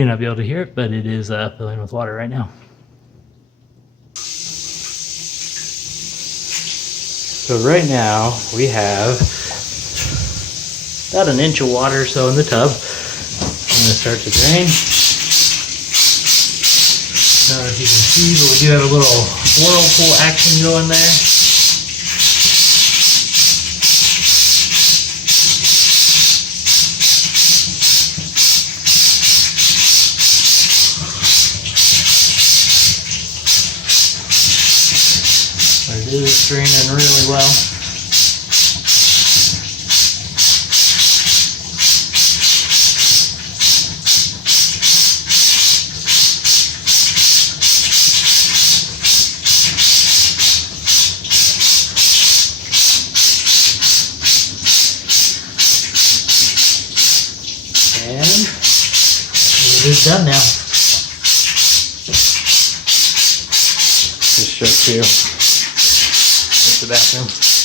may not be able to hear it, but it is filling with water right now. So right now we have about 1 inch of water or so in the tub. I'm going to start to drain. I don't know if you can see, but we do have a little whirlpool action going there. It is draining really well. And it is done now. Just show you the bathroom.